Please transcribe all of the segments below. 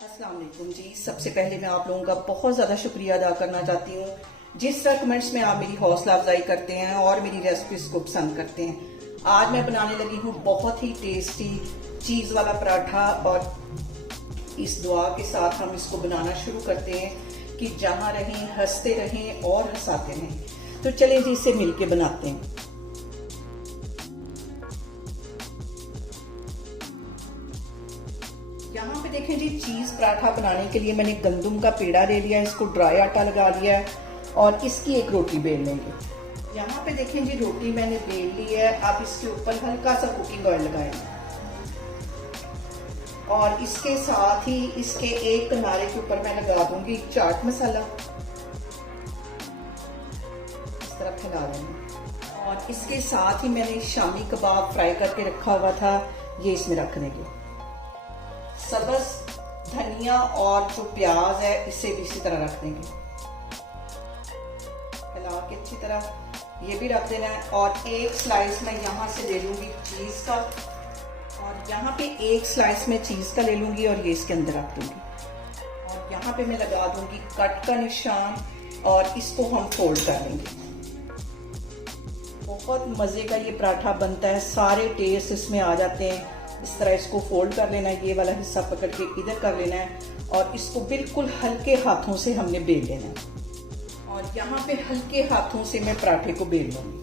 अस्सलाम वालेकुम जी। सबसे पहले मैं आप लोगों का बहुत ज़्यादा शुक्रिया अदा करना चाहती हूँ जिस तरह कमेंट्स में आप मेरी हौसला अफजाई करते हैं और मेरी रेसिपीज को पसंद करते हैं। आज मैं बनाने लगी हूँ बहुत ही टेस्टी चीज़ वाला पराठा और इस दुआ के साथ हम इसको बनाना शुरू करते हैं कि जहाँ रहें हंसते रहें और हंसाते रहें। तो चलिए जी इसे मिलके बनाते हैं। यहाँ पे देखें जी चीज पराठा बनाने के लिए मैंने गंदम का पेड़ा ले लिया, इसको ड्राई आटा लगा लिया है और इसकी एक रोटी बेल लेंगे। यहाँ पे देखें जी रोटी मैंने बेल ली है। अब इसके ऊपर हल्का सा कुकिंग ऑयल लगाएंगे और इसके साथ ही इसके एक किनारे के ऊपर मैं लगा दूंगी चाट मसाला, इस तरह फैला देंगे। और इसके साथ ही मैंने शामी कबाब फ्राई करके रखा हुआ था, ये इसमें रख देंगे। सब्ज धनिया और जो प्याज है इसे भी इसी तरह रख देंगे, फैला के अच्छी तरह ये भी रख देना है। और एक स्लाइस मैं यहाँ से ले लूंगी चीज का और यहाँ पे एक स्लाइस में चीज का ले लूंगी और ये इसके अंदर रख दूंगी और यहाँ पे मैं लगा दूंगी कट का निशान और इसको हम फोल्ड कर लेंगे। बहुत मजे का ये पराठा बनता है, सारे टेस्ट इसमें आ जाते हैं। इस तरह इसको फोल्ड कर लेना है, ये वाला हिस्सा पकड़ के इधर कर लेना है और इसको बिल्कुल हल्के हाथों से हमने बेल लेना है। और यहाँ पे हल्के हाथों से मैं पराठे को बेल लूंगी।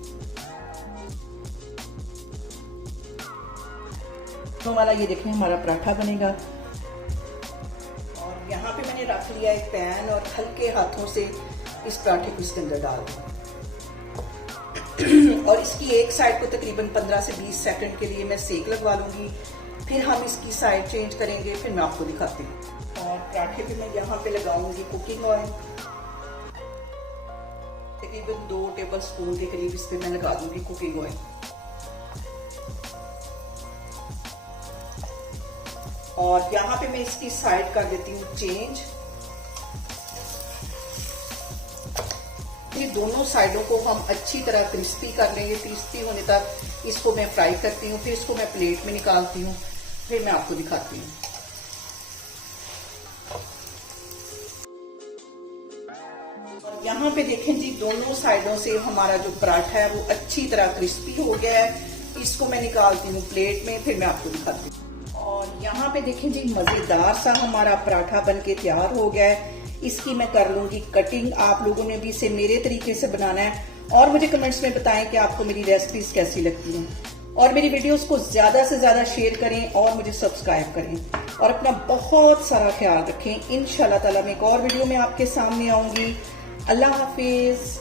तो वाला ये देखें हमारा पराठा बनेगा। और यहाँ पे मैंने रख लिया एक पैन और हल्के हाथों से इस पराठे को इसके अंदर डाल दूंगा और इसकी एक साइड को तकरीबन 15 से 20 सेकंड के लिए मैं सेक लगवा लूंगी। फिर हम इसकी साइड चेंज करेंगे, फिर मैं आपको दिखाती हूँ। और पराठे पे मैं यहाँ पे लगाऊंगी कुकिंग ऑयल, तकरीबन 2 टेबल स्पून के करीब इस पे मैं लगा दूंगी कुकिंग ऑयल। और यहाँ पे मैं इसकी साइड कर देती हूँ चेंज। ये दोनों साइडों को हम अच्छी तरह क्रिस्पी कर लेंगे, क्रिस्पी होने तक इसको मैं फ्राई करती हूँ। फिर इसको मैं प्लेट में निकालती हूँ, फिर मैं आपको दिखाती हूँ। और यहाँ पे देखें जी दोनों साइडों से हमारा जो पराठा है वो अच्छी तरह क्रिस्पी हो गया है। इसको मैं निकालती हूँ प्लेट में, फिर मैं आपको दिखाती हूँ। और यहाँ पे देखें जी मजेदार सा हमारा पराठा बनके तैयार हो गया है। इसकी मैं कर लूंगी कटिंग। आप लोगों ने भी इसे मेरे तरीके से बनाना है और मुझे कमेंट्स में बताएं कि आपको मेरी रेसिपीज कैसी लगती हैं। और मेरी वीडियोस को ज्यादा से ज्यादा शेयर करें और मुझे सब्सक्राइब करें और अपना बहुत सारा ख्याल रखें। इंशाल्लाह ताला मैं एक और वीडियो में आपके सामने आऊंगी। अल्लाह हाफिज।